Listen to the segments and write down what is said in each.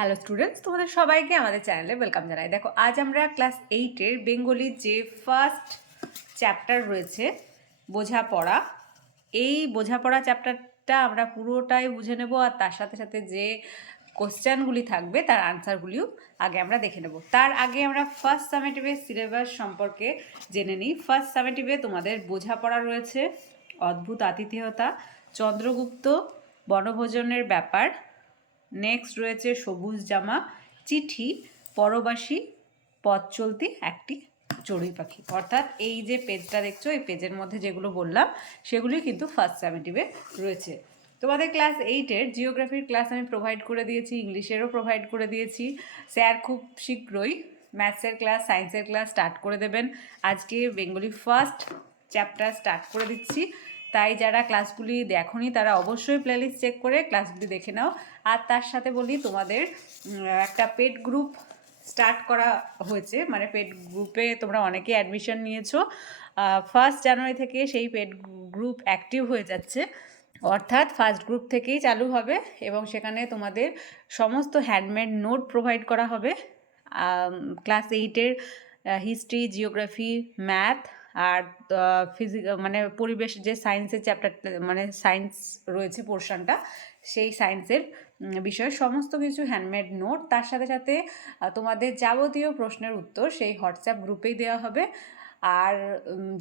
Hello students তোমাদের সবাইকে আমাদের চ্যানেলে ওয়েলকাম জানাই। দেখো, আজ আমরা ক্লাস এইটের বেঙ্গলির যে ফার্স্ট চ্যাপ্টার রয়েছে, বোঝাপড়া, এই বোঝাপড়া চ্যাপ্টারটা আমরা পুরোটাই বুঝে নেব আর তার সাথে সাথে যে কোশ্চেনগুলি থাকবে, তার আনসারগুলিও আগে আমরা দেখে নেব। তার আগে আমরা ফার্স্ট সামেটিভের সিলেবাস সম্পর্কে জেনে নিই। ফার্স্ট সামেটিভে তোমাদের বোঝাপড়া রয়েছে, অদ্ভুত আতিথেয়তা, চন্দ্রগুপ্ত, বনভোজনের ব্যাপার নেক্সট রয়েছে সবুজ জামা, চিঠি, পরবাসী, পথ চলতি একটি চড়ুই পাখি। অর্থাৎ এই যে পেজটা দেখছ, এই পেজের মধ্যে যেগুলো বললাম সেগুলি কিন্তু ফার্স্ট সেভেন্টিভে রয়েছে। তোমাদের ক্লাস এইটের জিওগ্রাফির ক্লাস আমি প্রোভাইড করে দিয়েছি ইংলিশেরও প্রোভাইড করে দিয়েছি। স্যার খুব শীঘ্রই ম্যাথসের ক্লাস সায়েন্সের ক্লাস স্টার্ট করে দেবেন। আজকে বেঙ্গলি ফার্স্ট চ্যাপ্টার স্টার্ট করে দিচ্ছি। তাই যারা ক্লাসগুলি দেখনি, তারা অবশ্যই প্লেলিস্ট চেক করে ক্লাসগুলি দেখে নাও। আর তার সাথে বলি, তোমাদের একটা পেড গ্রুপ স্টার্ট করা হয়েছে। মানে পেড গ্রুপে তোমরা অনেকে অ্যাডমিশন নিয়েছো। ফার্স্ট জানুয়ারি থেকে সেই পেড গ্রুপ অ্যাক্টিভ হয়ে যাচ্ছে। অর্থাৎ ফার্স্ট গ্রুপ থেকেই চালু হবে এবং সেখানে তোমাদের সমস্ত হ্যান্ডমেড নোট প্রোভাইড করা হবে। ক্লাস এইটের হিস্ট্রি জিওগ্রাফি ম্যাথ আর ফিজিক মানে পরিবেশ যে সায়েন্সের চ্যাপ্টার মানে সায়েন্স রয়েছে পোর্শনটা সেই সায়েন্সের বিষয়ে সমস্ত কিছু হ্যান্ডমেড নোট তার সাথে সাথে তোমাদের যাবতীয় প্রশ্নের উত্তর সেই হোয়াটসঅ্যাপ গ্রুপেই দেওয়া হবে। আর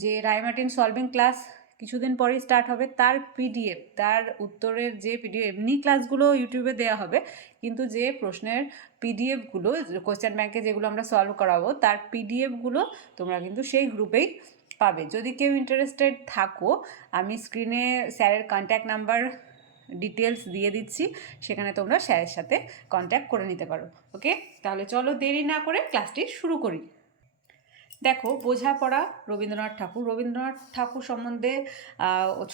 যে রায়মার্টিন সলভিং ক্লাস কিছুদিন পরেই স্টার্ট হবে, তার পিডিএফ তার উত্তরের যে পিডিএফ এমনি ক্লাসগুলো ইউটিউবে দেওয়া হবে, কিন্তু যে প্রশ্নের পিডিএফগুলো কোয়েশ্চেন ব্যাংকে যেগুলো আমরা সলভ করাবো, তার পিডিএফগুলো তোমরা কিন্তু সেই গ্রুপেই পাবে। যদি কেউ ইন্টারেস্টেড থাকো, আমি স্ক্রিনে স্যারের কন্ট্যাক্ট নাম্বার ডিটেলস দিয়ে দিচ্ছি, সেখানে তোমরা স্যারের সাথে কন্ট্যাক্ট করে নিতে পারো ওকে তাহলে চলো দেরি না করে ক্লাসটি শুরু করি। দেখো, বোঝাপড়া রবীন্দ্রনাথ ঠাকুর। রবীন্দ্রনাথ ঠাকুর সম্বন্ধে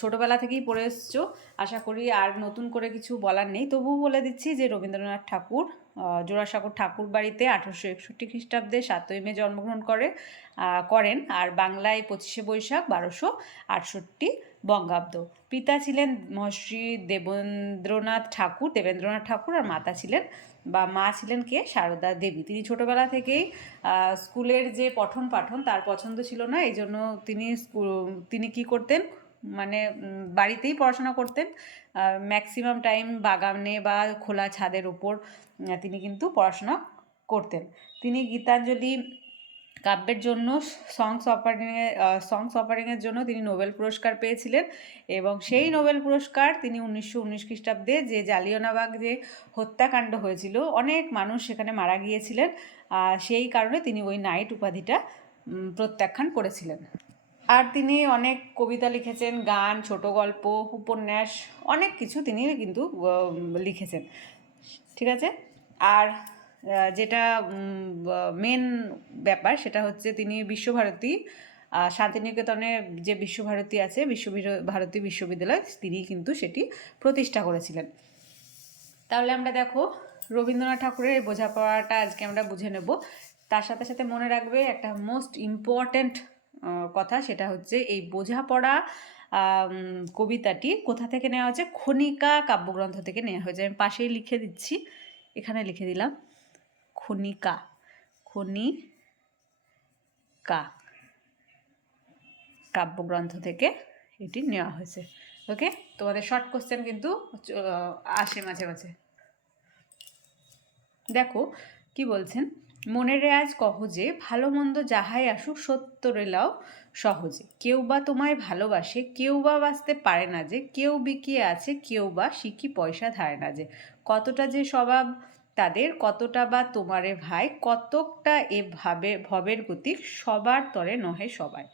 ছোটবেলা থেকেই পড়ে এসছো। আশা করি আর নতুন করে কিছু বলার নেই। তবুও বলে দিচ্ছি যে রবীন্দ্রনাথ ঠাকুর জোড়াসাঁকোর ঠাকুর বাড়িতে আঠারোশো একষট্টি খ্রিস্টাব্দে সাতই মে জন্মগ্রহণ করে করেন। আর বাংলায় পঁচিশে বৈশাখ বারোশো আটষট্টি বঙ্গাব্দ। পিতা ছিলেন মহর্ষি দেবেন্দ্রনাথ ঠাকুর দেবেন্দ্রনাথ ঠাকুর আর মাতা ছিলেন বা মা ছিলেন কে? সারদা দেবী। তিনি ছোটবেলা থেকেই স্কুলের যে পঠন পাঠন তার পছন্দ ছিল না, এই জন্য তিনি স্কুল, তিনি কি করতেন? মানে বাড়িতেই পড়াশোনা করতেন। ম্যাক্সিমাম টাইম বাগানে বা খোলা ছাদের ওপর তিনি কিন্তু পড়াশোনা করতেন। তিনি গীতাঞ্জলি কাব্যের জন্য সংস অফারিংয়ে সংস অফারিংয়ের জন্য তিনি নোবেল পুরস্কার পেয়েছিলেন এবং সেই নোবেল পুরস্কার তিনি উনিশশো উনিশ খ্রিস্টাব্দে যে জালিয়ানাবাগ যে হত্যাকাণ্ড হয়েছিল, অনেক মানুষ সেখানে মারা গিয়েছিলেন। সেই কারণে তিনি ওই নাইট উপাধিটা প্রত্যাখ্যান করেছিলেন। আর তিনি অনেক কবিতা লিখেছেন, গান, ছোট গল্প, উপন্যাস, অনেক কিছু তিনি কিন্তু লিখেছেন। ঠিক আছে? আর যেটা মেন ব্যাপার সেটা হচ্ছে তিনি বিশ্বভারতী শান্তিনিকেতনে যে বিশ্বভারতী আছে বিশ্ব ভারতী বিশ্ববিদ্যালয়, তিনি কিন্তু সেটি প্রতিষ্ঠা করেছিলেন। তাহলে আমরা দেখো, রবীন্দ্রনাথ ঠাকুরের বোঝাপড়াটা আজকে আমরা বুঝে নেব। তার সাথে সাথে মনে রাখবে একটা মোস্ট ইম্পর্ট্যান্ট কথা, সেটা হচ্ছে এই বোঝাপড়া কবিতাটি কোথা থেকে নেওয়া হয়েছে? খনিকা কাব্যগ্রন্থ থেকে নেওয়া হয়েছে। আমি পাশেই লিখে দিচ্ছি। এখানে লিখে দিলাম, খনিকা খনিকা কাব্যগ্রন্থ থেকে এটি নেওয়া হয়েছে। ওকে? তোমাদের শর্ট কোশ্চেন কিন্তু আসে মাঝে মাঝে। দেখো, কি বলছেন? মনের রেয়াজ কহ যে ভালো মন্দ যাহাই আসুক সত্য রেলাও সহজে। কেউ বা তোমায় ভালোবাসে, কেউ বা বাঁচতে পারে না যে, কেউ বিকিয়ে আছে, কেউ বা শিখি পয়সা ধারে না যে। কতটা যে স্বভাব তাদের, কতটা বা তোমারে ভাই, কতকটা এ ভাবে, ভবের গতি সবার তরে নহে সবাই।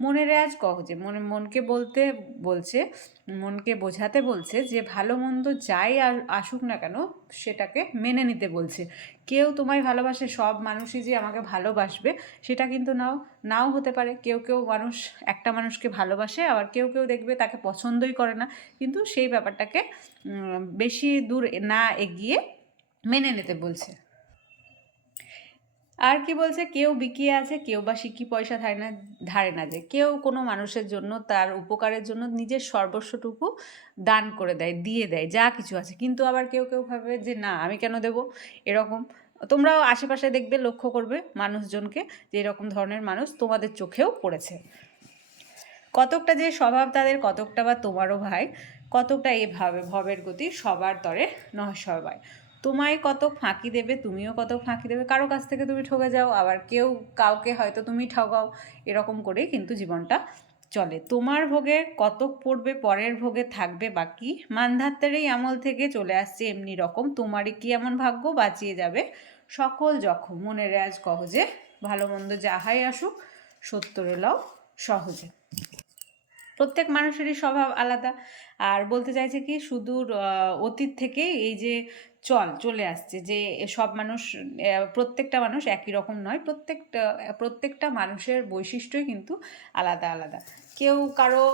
মনের রেয়াজ কহজে মনে, মনকে বলতে বলছে, মনকে বোঝাতে বলছে যে, ভালো মন্দ যাই আর- আসুক না কেন, সেটাকে মেনে নিতে বলছে। কেউ তোমায় ভালোবাসে, সব মানুষই যে আমাকে ভালোবাসবে, সেটা কিন্তু নাও নাও হতে পারে। কেউ কেউ মানুষ, একটা মানুষকে ভালোবাসে, আবার কেউ কেউ দেখবে তাকে পছন্দই করে না। কিন্তু সেই ব্যাপারটাকে বেশি দূর না এগিয়ে মেনে নিতে বলছে। আর কি বলছে, কেউ বিকিয়ে আছে, কেউ বা সিকি পয়সা ধারে না ধারে না যে, কেউ কোনো মানুষের জন্য, তার উপকারের জন্য নিজের সর্বস্বটুকু দান করে দেয়, দিয়ে দেয়, যা কিছু আছে। কিন্তু আবার কেউ কেউ ভাবে যে, না, আমি কেন দেব? এরকম। তোমরাও আশেপাশে দেখবে, লক্ষ্য করবে মানুষজনকে যে, এরকম ধরনের মানুষ তোমাদের চোখেও পড়েছে। কতকটা যে স্বভাব তাদের, কতকটা বা তোমারও ভাই, কতকটা এভাবে ভবের গতি সবার তরে নয়, সবাই। তোমায় কত ফাঁকি দেবে, তুমিও কত ফাঁকি দেবে, কারও কাছ থেকে তুমি ঠকে যাও, আবার কেউ কাউকে হয়তো তুমি ঠকাও এরকম করেই কিন্তু জীবনটা চলে। তোমার ভোগে কতক পড়বে, পরের ভোগে থাকবে বাকি? মানধাত্তের আমল থেকে চলে আসছে এমনি রকম। তোমারই কি এমন ভাগ্য? বাঁচিয়ে যাবে সকল জখম মনে রেয়াজ কহজে, ভালো মন্দ যাহাই আসুক, সত্য রেলাও সহজে। প্রত্যেক মানুষেরই স্বভাব আলাদা। আর বলতে চাইছে কি, সুদূর অতীত থেকে এই যে চল, চলে আসছে যে সব মানুষ প্রত্যেকটা মানুষ একই রকম নয়। প্রত্যেকটা প্রত্যেকটা মানুষের বৈশিষ্ট্যই কিন্তু আলাদা আলাদা। কেউ কারও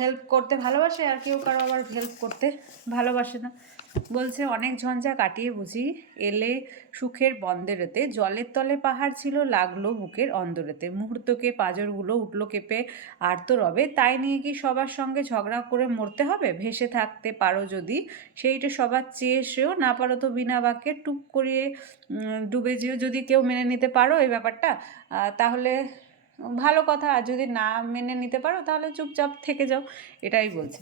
হেল্প করতে ভালোবাসে আর কেউ কারও আবার হেল্প করতে ভালোবাসে না। বলছে, অনেক ঝঞ্ঝা কাটিয়ে বুঝি এলে সুখের বন্দেরেতে। জলের তলে পাহাড় ছিল, লাগল বুকের অন্দরেতে। মুহূর্তকে পাজরগুলো উঠল কেঁপে আর তো রবে তাই নিয়ে কি সবার সঙ্গে ঝগড়া করে মরতে হবে? ভেসে থাকতে পারো যদি। সেইটা সবার চেয়ে এসেও না পারো তো বিনা বাক্যে টুক করিয়ে ডুবে যেও যদি কেউ মেনে নিতে পারো এই ব্যাপারটা। তাহলে ভালো কথা। আর যদি না মেনে নিতে পারো, তাহলে চুপচাপ থেকে যাও। এটাই বলছে।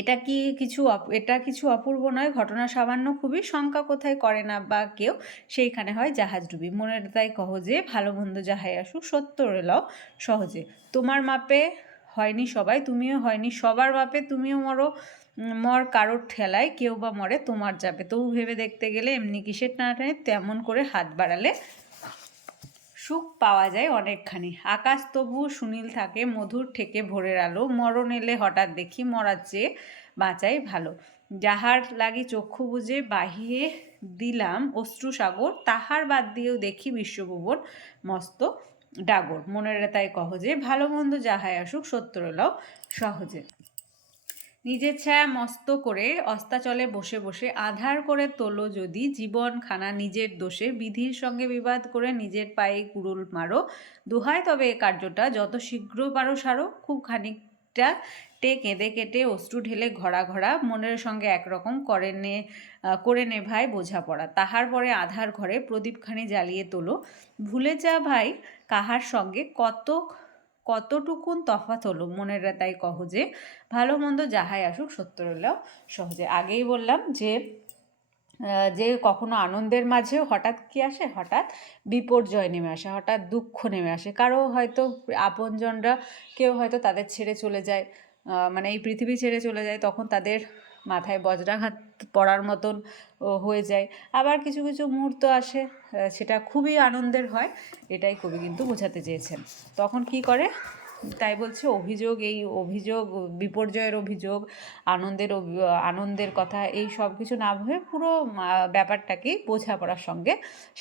এটা কি কিছু এটা কিছু অপূর্ব নয়, ঘটনা সামান্য খুবই শঙ্কা কোথায় করে না বা কেউ, সেইখানে হয় জাহাজ ডুবি। মনের তাই কহ যে, ভালো মন্দ যাহাই আসুক, সত্য রেলাও সহজে। তোমার মাপে হয়নি সবাই, তুমিও হয়নি সবার মাপে, তুমিও মরো মর কারোর ঠেলায়, কেউ বা মরে তোমার যাবে। তবু ভেবে দেখতে গেলে এমনি কিসের টানাটানি, তেমন করে হাত বাড়ালে সুখ পাওয়া যায় অনেকখানি। আকাশ তবু সুনীল থাকে, মধুর ঠেকে ভোরের আলো। মরণ এলে হঠাৎ দেখি মরার চেয়ে বাঁচাই ভালো। যাহার লাগি চক্ষু বুঝে বাহিয়ে দিলাম অশ্রু সাগর, তাহার বাদ দিয়েও দেখি বিশ্বভুবন মস্ত ডাগর। মনের তাই কহজে ভালো মন্দ যাহাই আসুক সত্য রলাও সহজে। নিজের ছায়া মস্ত করে অস্তাচলে বসে বসে আধার করে তোলো যদি জীবন খানা নিজের দোষে। বিধির সঙ্গে বিবাদ করে নিজের পায়ে কুড়ুল মারো। দোহায় তবে এ কার্যটা, যত শীঘ্র পারো সারো। খুব খানিকটা টে কেঁদে কেটে অশ্রু ঢেলে ঘরা ঘরা মনের সঙ্গে একরকম করে নে করে নে ভাই বোঝাপড়া। তাহার পরে আধার ঘরে প্রদীপখানি জ্বালিয়ে তোলো। ভুলে যা ভাই কাহার সঙ্গে কত কতটুকুন তফাৎ হলো? মনের তাই কহ যে, ভালো মন্দ যাহাই আসুক সত্য হলেও সহজে। আগেই বললাম যে যে কখনো আনন্দের মাঝেও হঠাৎ কি আসে? হঠাৎ বিপর্যয় নেমে আসে, হঠাৎ দুঃখ নেমে আসে। কারও হয়তো আপনজনরা কেউ হয়তো তাদের ছেড়ে চলে যায় মানে এই পৃথিবী ছেড়ে চলে যায়, তখন তাদের মাথায় বজ্রাঘাত পড়ার মতন হয়ে যায়। আবার কিছু কিছু মুহূর্ত আসে সেটা খুবই আনন্দের হয়, এটাই কবি কিন্তু বোঝাতে চেয়েছেন। তখন কি করে? তাই বলছে অভিযোগ, এই অভিযোগ, বিপর্যয়ের অভিযোগ, আনন্দের আনন্দের কথা, এই সব কিছু না ভেবে পুরো ব্যাপারটাকেই বোঝাপড়ার সঙ্গে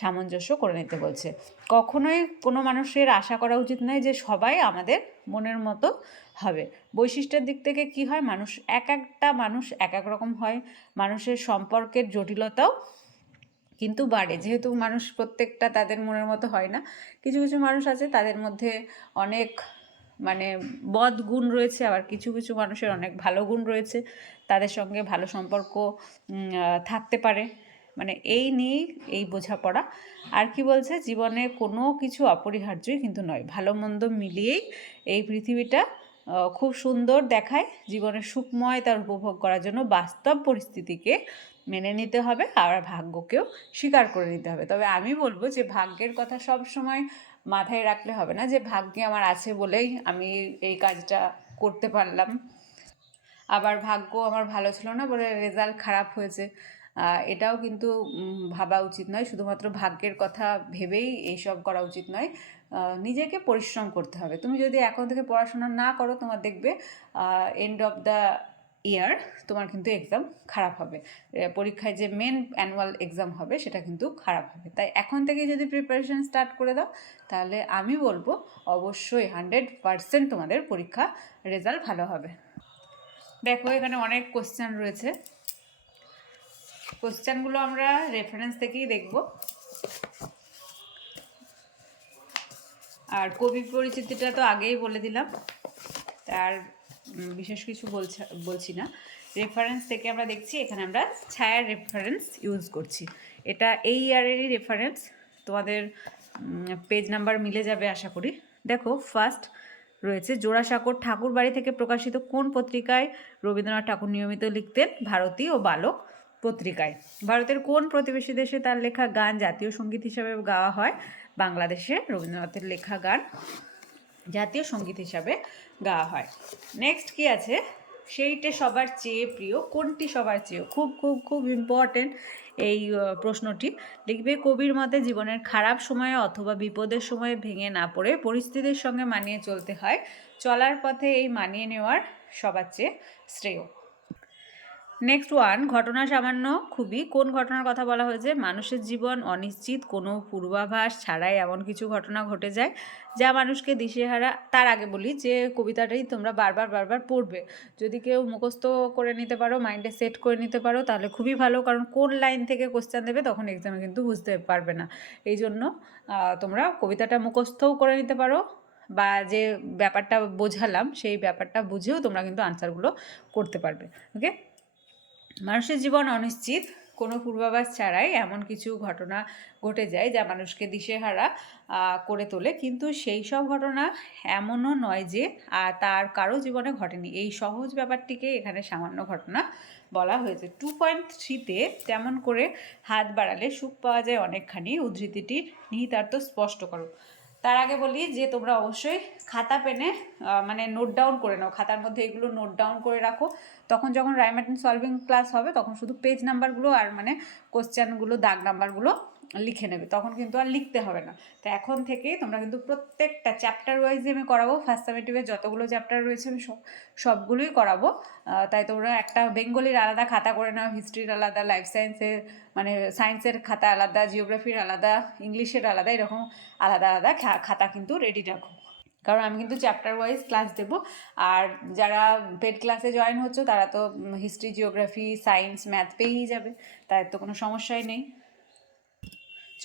সামঞ্জস্য করে নিতে বলছে। কখনোই কোনো মানুষের আশা করা উচিত নয় যে সবাই আমাদের মনের মতো হবে। বৈশিষ্ট্যের দিক থেকে কি হয়? মানুষ এক একটা মানুষ এক এক রকম হয়। মানুষের সম্পর্কের জটিলতাও কিন্তু বাড়ে। যেহেতু মানুষ প্রত্যেকটা তাদের মনের মতো হয় না, কিছু কিছু মানুষ আছে তাদের মধ্যে অনেক মানে বদ গুণ রয়েছে, আবার কিছু কিছু মানুষের অনেক ভালো গুণ রয়েছে, তাদের সঙ্গে ভালো সম্পর্ক থাকতে পারে। মানে এই নিয়েই এই বোঝাপড়া। আর কি বলছে, জীবনে কোনো কিছু অপরিহার্যই কিন্তু নয়, ভালো মন্দ মিলিয়েই এই পৃথিবীটা খুব সুন্দর দেখায়। জীবনের সুখময় তার উপভোগ করার জন্য বাস্তব পরিস্থিতিকে মেনে নিতে হবে, আর ভাগ্যকেও স্বীকার করে নিতে হবে। তবে আমি বলব যে ভাগ্যের কথা সব সময় মাথায় রাখলে হবে না যে ভাগ্যে আমার আছে বলেই আমি এই কাজটা করতে পারলাম। আবার ভাগ্য আমার ভালো ছিল না বলে রেজাল্ট খারাপ হয়েছে। এটাও কিন্তু ভাবা উচিত নয়। শুধুমাত্র ভাগ্যের কথা ভেবেই এইসব করা উচিত নয়। নিজেকে পরিশ্রম করতে হবে। তুমি যদি এখন থেকে পড়াশোনা না করো, তোমার দেখবে এন্ড অফ দ্য ইয়ার তোমার কিন্তু এক্সাম খারাপ হবে। পরীক্ষায় যে মেন অ্যানুয়াল এক্সাম হবে সেটা কিন্তু খারাপ হবে। তাই এখন থেকে যদি প্রিপারেশন স্টার্ট করে দাও, তাহলে আমি বলব অবশ্যই হান্ড্রেড পারসেন্ট তোমাদের পরীক্ষা রেজাল্ট ভালো হবে। দেখো এখানে অনেক কোশ্চেন রয়েছে। কোশ্চেনগুলো আমরা রেফারেন্স থেকেই দেখব। আর কবি পরিচিতিটা তো আগেই বলে দিলাম। তার বিশেষ কিছু বলছি বলছি না। রেফারেন্স থেকে আমরা দেখছি, এখানে আমরা ছায়ার রেফারেন্স ইউজ করছি। এটা এই ইয়ারেরই রেফারেন্স তোমাদের পেজ নাম্বার মিলে যাবে আশা করি। দেখো ফার্স্ট রয়েছে, জোড়াসাঁকোর ঠাকুর বাড়ি থেকে প্রকাশিত কোন পত্রিকায় রবীন্দ্রনাথ ঠাকুর নিয়মিত লিখতেন? ভারতী ও বালক পত্রিকায়। ভারতের কোন প্রতিবেশী দেশে তার লেখা গান জাতীয় সংগীত হিসাবে গাওয়া হয়? বাংলাদেশে রবীন্দ্রনাথের লেখা গান। জাতীয় সংগীত হিসাবে গাওয়া হয়। নেক্সট কি আছে? সেইটা সবার চেয়ে প্রিয়। কোনটি সবার চেয়ে? খুব খুব খুব ইম্পর্টেন্ট এই প্রশ্নটি। লিখবে, কবির মতে জীবনের খারাপ সময়ে অথবা বিপদের সময়ে ভেঙে না পড়ে পরিস্থিতির সঙ্গে মানিয়ে চলতে হয়। চলার পথে এই মানিয়ে নেওয়ার সবার চেয়ে শ্রেয়। নেক্সট ওয়ান ঘটনা সামান্য খুবই। কোন ঘটনার কথা বলা হয়েছে? মানুষের জীবন অনিশ্চিত, কোনো পূর্বাভাস ছাড়াই এমন কিছু ঘটনা ঘটে যায় যা মানুষকে দিশেহারা। তার আগে বলি যে, কবিতাটাই তোমরা বারবার বারবার পড়বে। যদি কেউ মুখস্থ করে নিতে পারো, মাইন্ডে সেট করে নিতে পারো, তাহলে খুবই ভালো। কারণ কোন লাইন থেকে কোশ্চেন দেবে তখন এক্সামে কিন্তু বুঝতে পারবে না। এই জন্য তোমরা কবিতাটা মুখস্থও করে নিতে পারো বা যে ব্যাপারটা বোঝালাম, সেই ব্যাপারটা বুঝেও তোমরা কিন্তু আনসারগুলো করতে পারবে। ওকে মানুষের জীবন অনিশ্চিত, কোনো পূর্বাভাস ছাড়াই এমন কিছু ঘটনা ঘটে যায় যা মানুষকে দিশেহারা করে তোলে। কিন্তু সেই সব ঘটনা এমনও নয় যে তার কারও জীবনে ঘটেনি। এই সহজ ব্যাপারটিকে এখানে সামান্য ঘটনা বলা হয়েছে। টু পয়েন্ট থ্রিতে তেমন করে হাত বাড়ালে সুখ পাওয়া যায় অনেকখানি, উদ্ধৃতিটির নিহিতার্থ স্পষ্ট করো। তার আগে বলি যে তোমরা অবশ্যই খাতা পেনে মানে নোট ডাউন করে নাও। খাতার মধ্যে এগুলো নোট ডাউন করে রাখো। তখন যখন রাইমার্টিন সলভিং ক্লাস হবে, তখন শুধু পেজ নাম্বারগুলো আর মানে কোশ্চেনগুলো দাগ নাম্বারগুলো লিখে নেবে, তখন কিন্তু আর লিখতে হবে না। তো এখন থেকেই তোমরা কিন্তু প্রত্যেকটা চ্যাপ্টার ওয়াইজে আমি করাবো ফার্স্ট সামেটিভের যতগুলো চ্যাপ্টার রয়েছে আমি সব, সবগুলোই করাবো। তাই তোমরা একটা বেঙ্গলির আলাদা খাতা করে নাও হিস্ট্রির আলাদা লাইফ সায়েন্সের মানে সায়েন্সের খাতা আলাদা জিওগ্রাফির আলাদা ইংলিশের আলাদা, এরকম আলাদা আলাদা খাতা কিন্তু রেডি রাখো। কারণ আমি কিন্তু চ্যাপ্টার ওয়াইজ ক্লাস দেব, আর যারা পেড ক্লাসে জয়েন হচ্ছে তারা তো হিস্ট্রি জিওগ্রাফি সায়েন্স ম্যাথ পেয়েই যাবে তাদের তো কোনো সমস্যাই নেই।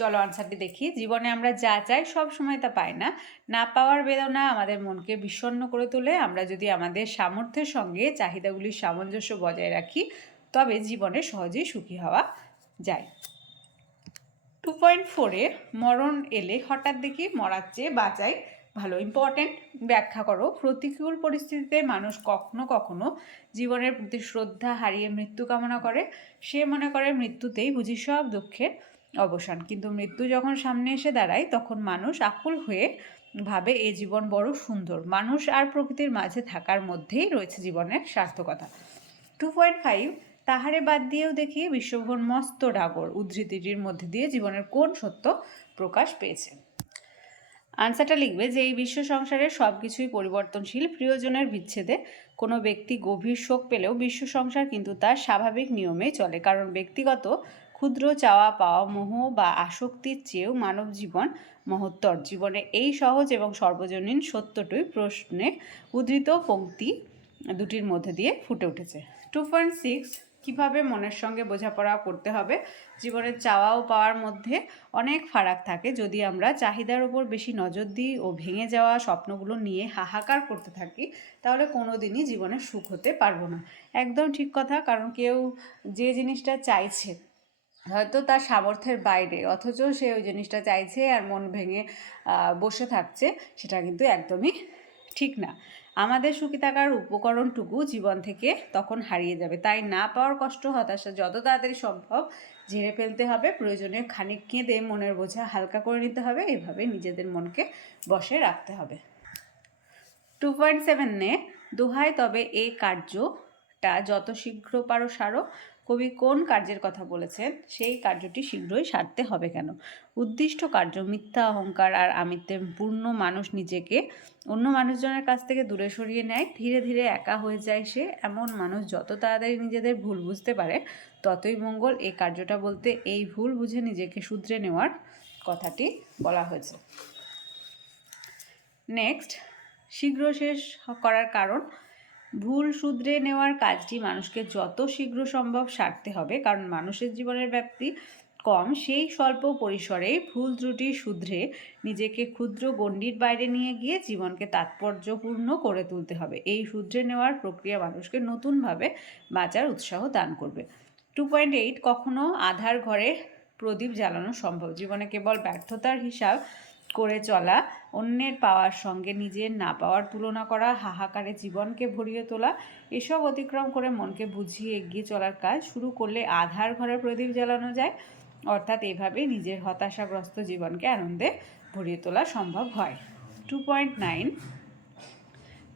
চলো আনসারটি দেখি। জীবনে আমরা যা চাই সব সময় তা পাই না। না পাওয়ার বেদনা আমাদের মনকে বিষণ্ণ করে তোলে। আমরা যদি আমাদের সামর্থ্যের সঙ্গে চাহিদাগুলির সামঞ্জস্য বজায় রাখি, তবে জীবনে সহজেই সুখী হওয়া যায়। টু পয়েন্ট ফোরে মরণ এলে হঠাৎ দেখি মরার চেয়ে বাঁচাই ভালো। ইম্পর্ট্যান্ট ব্যাখ্যা করো। প্রতিকূল পরিস্থিতিতে মানুষ কখনো কখনো জীবনের প্রতি শ্রদ্ধা হারিয়ে মৃত্যু কামনা করে। সে মনে করে মৃত্যুতেই বুঝি সব দুঃখের অবসান। কিন্তু মৃত্যু যখন সামনে এসে দাঁড়ায়, তখন মানুষ আকুল হয়ে ভাবে, এ জীবন বড় সুন্দর। মানুষ আর প্রকৃতির মাঝে থাকার মধ্যেই রয়েছে জীবনের সার্থকতা। টু পয়েন্ট ফাইভ, তাহারে বাদ দিয়েও দেখি বিশ্বভর মস্ত ডাগর উদ্ধৃতিটির মধ্যে দিয়ে জীবনের কোন সত্য প্রকাশ পেয়েছে? আনসারটা লিখবে যে, এই বিশ্ব সংসারে সব কিছুই পরিবর্তনশীল, প্রিয়জনের বিচ্ছেদে কোনো ব্যক্তি গভীর শোক পেলেও বিশ্ব সংসার কিন্তু তার স্বাভাবিক নিয়মেই চলে। কারণ ব্যক্তিগত ক্ষুদ্র চাওয়া পাওয়া, মোহ বা আসক্তির চেয়েও মানব জীবন মহত্তর। জীবনে এই সহজ এবং সর্বজনীন সত্যটুই প্রশ্নে উদ্ধৃত পংক্তি দুটির মধ্যে দিয়ে ফুটে উঠেছে। টু পয়েন্ট সিক্স কীভাবে মনের সঙ্গে বোঝাপড়া করতে হবে? জীবনের চাওয়া ও পাওয়ার মধ্যে অনেক ফারাক থাকে। যদি আমরা চাহিদার উপর বেশি নজর দিই ও ভেঙে যাওয়া স্বপ্নগুলো নিয়ে হাহাকার করতে থাকি, তাহলে কোনো দিনই জীবনে সুখ হতে পারব না। একদম ঠিক কথা, কারণ কেউ যে জিনিসটা চাইছে হয়তো তার সামর্থ্যের বাইরে, অথচ সে ওই জিনিসটা চাইছে আর মন ভেঙে বসে থাকছে, সেটা কিন্তু একদমই ঠিক না। আমাদের সুখী থাকার উপকরণটুকু জীবন থেকে তখন হারিয়ে যাবে। তাই না পাওয়ার কষ্ট, হতাশা যত তাড়াতাড়ি সম্ভব ঝেড়ে ফেলতে হবে। প্রয়োজনে খানিক কেঁদে মনের বোঝা হালকা করে নিতে হবে। এভাবে নিজেদের মনকে বসে রাখতে হবে। টু পয়েন্ট সেভেনে দোহায় তবে এই কার্যটা যত শীঘ্র পারো সারো। কবি কোন কার্যের কথা বলেছেন? সেই কার্যটি শীঘ্রই সারতে হবে কেন? উদ্দিষ্ট কার্য, মিথ্যা অহংকার আর আমিত্বে পূর্ণ মানুষ নিজেকে, অন্য মানুষজনের কাছ থেকে দূরে সরিয়ে নেয়, ধীরে ধীরে একা হয়ে যায় সে। এমন মানুষ যত তাড়াতাড়ি নিজেদের ভুল বুঝতে পারে, ততই মঙ্গল এই কার্যটা বলতে এই ভুল বুঝে নিজেকে শুধরে নেওয়ার কথাটি বলা হয়েছে। নেক্সট, শীঘ্র শেষ করার কারণ ভুল শুধরে নেওয়ার কাজটি মানুষকে যত শীঘ্র সম্ভব সারতে হবে। কারণ মানুষের জীবনের ব্যাপ্তি কম, সেই স্বল্প পরিসরে ভুল ত্রুটি শুধরে নিজেকে ক্ষুদ্র গণ্ডির বাইরে নিয়ে গিয়ে জীবনকে তাৎপর্যপূর্ণ করে তুলতে হবে। এই শুধরে নেওয়ার প্রক্রিয়া মানুষকে নতুনভাবে বাঁচার উৎসাহ দান করবে। টু পয়েন্ট এইট, কখনো আধার ঘরে প্রদীপ জ্বালানো সম্ভব। জীবনে কেবল ব্যর্থতার হিসাব করে চলা, অন্যের পাওয়ার সঙ্গে নিজের না পাওয়ার তুলনা করা, হাহাকারে জীবনকে ভরিয়ে তোলা, এসব অতিক্রম করে মনকে বুঝিয়ে এগিয়ে চলার কাজ শুরু করলে আধার ঘরে প্রদীপ জ্বালানো যায়। অর্থাৎ এভাবে নিজের হতাশাগ্রস্ত জীবনকে আনন্দে ভরিয়ে তোলা সম্ভব হয়। টু পয়েন্ট নাইন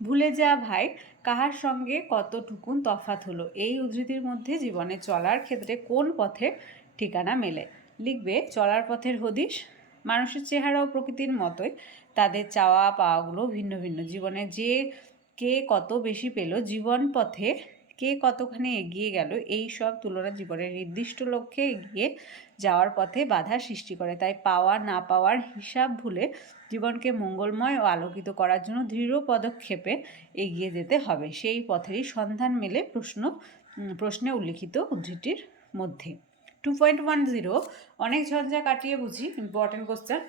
ভুলে যা ভাই, কাহার সঙ্গে কতটুকুন তফাত হলো? এই উদ্ধৃতির মধ্যে জীবনে চলার ক্ষেত্রে কোন পথে ঠিকানা মেলে? লিখবে, চলার পথের হদিশ। মানুষের চেহারা ও প্রকৃতির মতোই তাদের চাওয়া পাওয়াগুলো ভিন্ন ভিন্ন। জীবনে যে কে কত বেশি পেল, জীবন পথে কে কতখানি এগিয়ে গেল, এই সব তুলনা জীবনের নির্দিষ্ট লক্ষ্যে এগিয়ে যাওয়ার পথে বাধা সৃষ্টি করে। তাই পাওয়া না পাওয়ার হিসাব ভুলে জীবনকে মঙ্গলময় ও আলোকিত করার জন্য দৃঢ় পদক্ষেপে এগিয়ে যেতে হবে। সেই পথেরই সন্ধান মেলে প্রশ্ন প্রশ্নে উল্লিখিত উদ্ধৃতির মধ্যে। টু পয়েন্ট ওয়ান জিরো অনেক ঝঞ্ঝা কাটিয়ে বুঝি ইম্পর্টেন্ট কোশ্চেন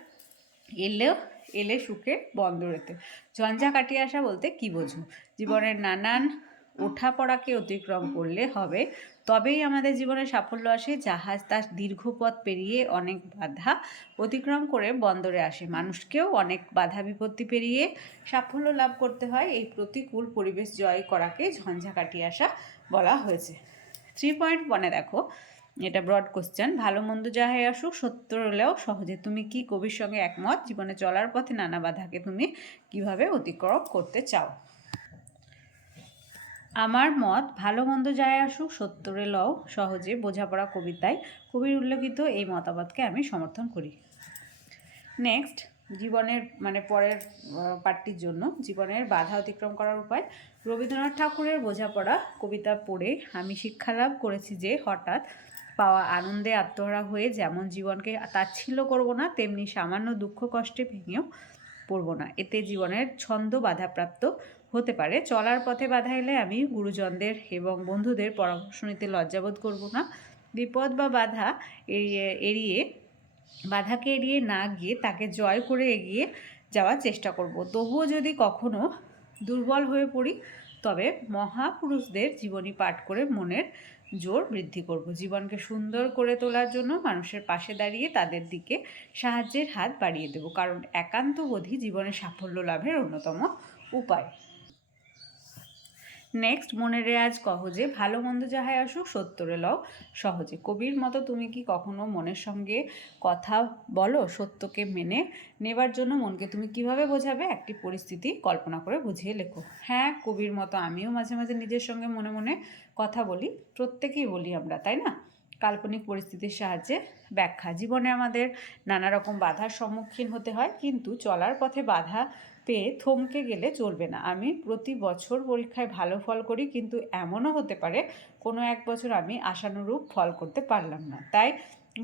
এলেও, এলে সুখে বন্দরেতে ঝঞ্ঝা কাটিয়ে আসা বলতে কি বোঝো? জীবনের নানান ওঠা পড়াকে অতিক্রম করলে হবে। তবেই আমাদের জীবনে সাফল্য আসে, জাহাজ তার দীর্ঘ পথ পেরিয়ে অনেক বাধা অতিক্রম করে বন্দরে আসে। মানুষকেও অনেক বাধা বিপত্তি পেরিয়ে সাফল্য লাভ করতে হয়। এই প্রতিকূল পরিবেশ জয় করাকে ঝঞ্ঝা কাটিয়ে আসা বলা হয়েছে। থ্রি পয়েন্ট ওয়ানে দেখো এটা ব্রড কোশ্চেন ভালো মন্দ যাহাই আসুক সত্য হলেও সহজে। তুমি কি কবির সঙ্গে একমত? জীবনে চলার পথে নানা বাধাকে তুমি কীভাবে অতিক্রম করতে চাও? আমার মত ভালো মন্দ যায় আসুক সত্তরে লও সহজে বোঝাপড়া কবিতায় কবির উল্লেখিত এই মতামতকে আমি সমর্থন করি। নেক্সট জীবনের মানে পরের আহ, পাঠটির জন্য জীবনের বাধা অতিক্রম করার উপায়। রবীন্দ্রনাথ ঠাকুরের বোঝাপড়া কবিতা পড়ে আমি শিক্ষালাভ করেছি যে হঠাৎ পাওয়া আনন্দে আত্মহারা হয়ে যেমন জীবনকে তাচ্ছিল্য করব না, তেমনি সামান্য দুঃখ কষ্টে ভেঙেও পড়ব না। এতে জীবনের ছন্দ বাধাপ্রাপ্ত হতে পারে। চলার পথে বাধা এলে আমি গুরুজনদের এবং বন্ধুদের পরামর্শ নিতে লজ্জাবোধ করব না। বিপদ বা বাধা এড়িয়ে এড়িয়ে, বাধাকে এড়িয়ে না গিয়ে তাকে জয় করে এগিয়ে যাওয়ার চেষ্টা করব। তবুও যদি কখনো দুর্বল হয়ে পড়ি, তবে মহাপুরুষদের জীবনী পাঠ করে মনের জোর বৃদ্ধি করব। জীবনকে সুন্দর করে তোলার জন্য মানুষের পাশে দাঁড়িয়ে তাদের দিকে সাহায্যের হাত বাড়িয়ে দেব। কারণ একান্তবোধই জীবনের সাফল্য লাভের অন্যতম উপায়। নেক্সট মনে রেয়াজ কহ যে, ভালো মন্দ যাহাই আসুক, সত্যরে লও সহজে। কবির মতো তুমি কি কখনো মনের সঙ্গে কথা বলো, সত্যকে মেনে নেবার জন্য? মনকে তুমি কীভাবে বোঝাবে? একটি পরিস্থিতি কল্পনা করে বুঝিয়ে লেখো। হ্যাঁ কবির মতো আমিও মাঝে মাঝে নিজের সঙ্গে মনে মনে কথা বলি। প্রত্যেকেই বলি আমরা, তাই না? কাল্পনিক পরিস্থিতির সাহায্যে ব্যাখ্যা। জীবনে আমাদের নানা রকম বাধার সম্মুখীন হতে হয়, কিন্তু চলার পথে বাধা পেয়ে থমকে গেলে চলবে না। আমি প্রতি বছর পরীক্ষায় ভালো ফল করি, কিন্তু এমনও হতে পারে কোনো এক বছর আমি আশানুরূপ ফল করতে পারলাম না। তাই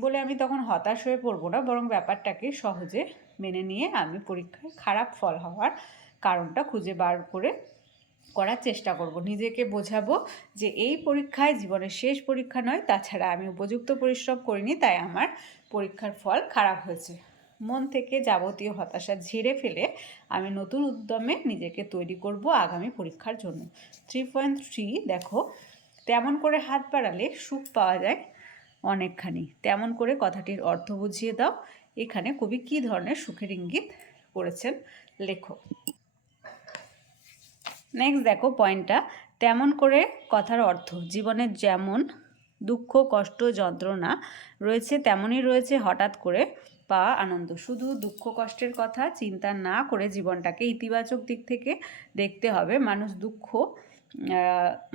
বলে আমি তখন হতাশ হয়ে পড়ব না, বরং ব্যাপারটাকে সহজে মেনে নিয়ে আমি পরীক্ষায় খারাপ ফল হওয়ার কারণটা খুঁজে বার করে করার চেষ্টা করব। নিজেকে বোঝাবো যে এই পরীক্ষায় জীবনের শেষ পরীক্ষা নয়, তাছাড়া আমি উপযুক্ত পরিশ্রম করিনি, তাই আমার পরীক্ষার ফল খারাপ হয়েছে। মন থেকে যাবতীয় হতাশা ঝেড়ে ফেলে আমি নতুন উদ্যমে নিজেকে তৈরি করব আগামী পরীক্ষার জন্য। থ্রি পয়েন্ট থ্রি দেখো, তেমন করে হাত বাড়ালে সুখ পাওয়া যায় অনেকখানি। তেমন করে কথাটির অর্থ বুঝিয়ে দাও। এখানে কবি কী ধরনের সুখের ইঙ্গিত করেছেন? লেখো। নেক্সট দেখো পয়েন্টটা তেমন করে কথার অর্থ, জীবনে যেমন দুঃখ, কষ্ট, যন্ত্রণা রয়েছে, তেমনই রয়েছে হঠাৎ করে পাওয়া আনন্দ। শুধু দুঃখ, কষ্টের কথা চিন্তা না করে জীবনটাকে ইতিবাচক দিক থেকে দেখতে হবে। মানুষ দুঃখ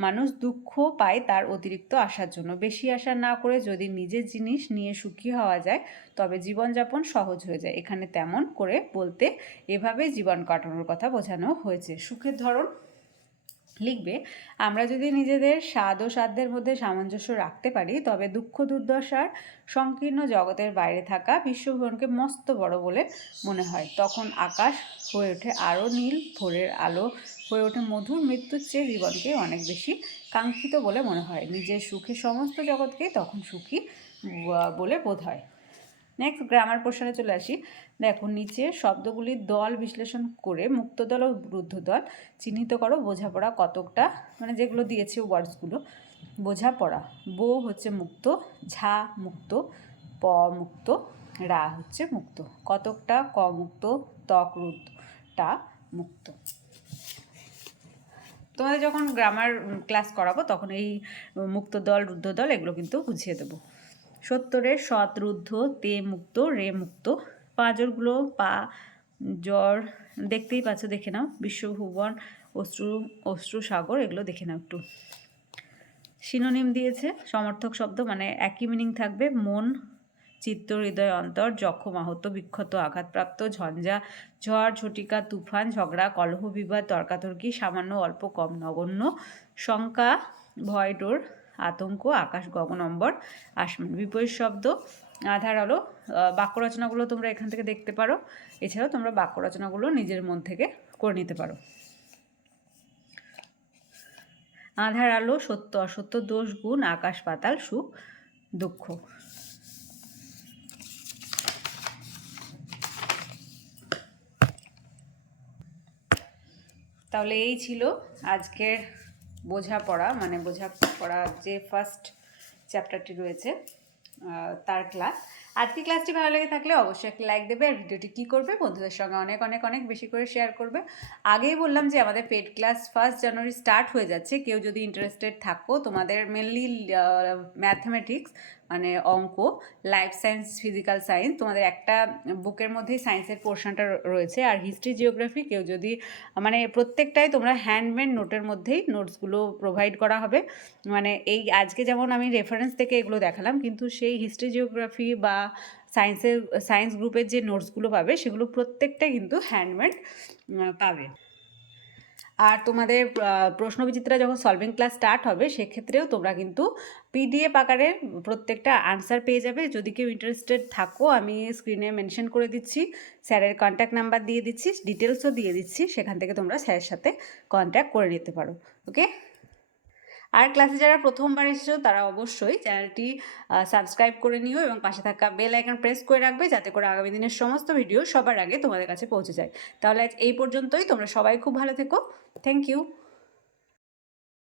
মানুষ দুঃখ পায় তার অতিরিক্ত আশার জন্য। বেশি আশা না করে যদি নিজের জিনিস নিয়ে সুখী হওয়া যায়, তবে জীবনযাপন সহজ হয়ে যায়। এখানে তেমন করে বলতে এভাবে জীবন কাটানোর কথা বোঝানো হয়েছে। সুখের ধরন লিখবে, আমরা যদি নিজেদের স্বাদ ও সাধ্যের মধ্যে সামঞ্জস্য রাখতে পারি, তবে দুঃখ, দুর্দশার সংকীর্ণ জগতের বাইরে থাকা বিশ্বভুবনকে মস্ত বড় বলে মনে হয়। তখন আকাশ হয়ে ওঠে আরও নীল, ভোরের আলো হয়ে ওঠে মধুর মৃত্যুর চেয়ে জীবনকে অনেক বেশি কাঙ্ক্ষিত বলে মনে হয়। নিজের সুখে সমস্ত জগৎকেই তখন সুখী বলে বোধ হয়। নেক্সট গ্রামার পোর্শনে চলে আসি। দেখো, নিচে শব্দগুলির দল বিশ্লেষণ করে মুক্ত দল ও রুদ্ধ দল চিহ্নিত করো, বোঝাপড়া কতকটা মানে যেগুলো দিয়েছে ওয়ার্ডসগুলো বোঝাপড়া, বো হচ্ছে মুক্ত, ঝা মুক্ত, প মুক্ত, রা হচ্ছে মুক্ত। কতকটা, ক মুক্ত, তক রুদ্ধটা মুক্ত। তোমাদের যখন গ্রামার ক্লাস করাবো, তখন এই মুক্ত দল, রুদ্ধ দল, এগুলো কিন্তু বুঝিয়ে দেবো। সত্তরের সৎ রুদ্ধ তে মুক্ত, রে মুক্ত। পাঁজরগুলো পা, জ্বর, দেখতেই পাচ্ছ, দেখে নাও। বিশ্বভুবন অশ্রু অশ্রু সাগর, এগুলো দেখে নাও একটু। সিনোনিম দিয়েছে, সমর্থক শব্দ মানে একই মিনিং থাকবে। মন, চিত্ত, হৃদয়, অন্তর জখম আহত বিক্ষত, আঘাতপ্রাপ্ত, ঝঞ্ঝা, ঝড়, ঝটিকা, তুফান, ঝগড়া, কলহ, বিবাদ, তর্কাতর্কি, সামান্য, অল্প, কম, নগণ্য, শঙ্কা, ভয়, ডোর আতঙ্ক, আকাশ গগনম্বর আসমান বিপরীত শব্দ, আধার আলো বাক্য রচনাগুলো তোমরা এখান থেকে দেখতে পারো। এছাড়াও তোমরা বাক্য রচনাগুলো নিজের মন থেকে করে নিতে পারো। আধার আলো, সত্য, অসত্য, দোষ, গুণ, আকাশ, পাতাল, সুখ, দুঃখ। তাহলে এই ছিল আজকের বোঝাপড়া মানে বোঝা পড়া যে ফার্স্ট চ্যাপ্টারটি রয়েছে তার ক্লাস আজকে ক্লাসটি ভালো লেগে থাকলে অবশ্যই একটা লাইক দেবে, আর ভিডিওটি কী করবে বন্ধুদের সঙ্গে অনেক অনেক অনেক বেশি করে শেয়ার করবে। আগেই বললাম যে আমাদের paid class first January start হয়ে যাচ্ছে। কেউ যদি ইন্টারেস্টেড থাকো, তোমাদের মেনলি ম্যাথমেটিক্স মানে অঙ্ক লাইফ সায়েন্স ফিজিক্যাল সায়েন্স তোমাদের একটা বুকের মধ্যেই সায়েন্সের পোর্শনটা রয়েছে। আর হিস্ট্রি জিওগ্রাফি কেউ যদি মানে প্রত্যেকটাই তোমরা হ্যান্ডমেড নোটের মধ্যেই নোটসগুলো প্রোভাইড করা হবে। মানে এই আজকে যেমন আমি রেফারেন্স থেকে এগুলো দেখালাম, কিন্তু সেই হিস্ট্রি জিওগ্রাফি বা সায়েন্সের সায়েন্স গ্রুপের যে নোটসগুলো পাবে, সেগুলো প্রত্যেকটাই কিন্তু হ্যান্ডমেড পাবে। আর তোমাদের প্রশ্নবিচিত্রা যখন সলভিং ক্লাস স্টার্ট হবে, সেক্ষেত্রেও তোমরা কিন্তু পিডিএফ আকারে প্রত্যেকটা আনসার পেয়ে যাবে। যদি কেউ ইন্টারেস্টেড থাকো, আমি স্ক্রিনে মেনশন করে দিচ্ছি, স্যারের কন্ট্যাক্ট নাম্বার দিয়ে দিচ্ছি ডিটেলসও দিয়ে দিচ্ছি, সেখান থেকে তোমরা স্যারের সাথে কন্ট্যাক্ট করে নিতে পারো। ওকে আর ক্লাসে যারা প্রথমবার এসেছ, তারা অবশ্যই চ্যানেলটি সাবস্ক্রাইব করে নিও এবং পাশে থাকা বেল আইকন প্রেস করে রাখবে যাতে করে আগামী দিনের সমস্ত ভিডিও সবার আগে তোমাদের কাছে পৌঁছে যায়। তাহলে আজ এই পর্যন্তই, তোমরা সবাই খুব ভালো থেকো। Thank you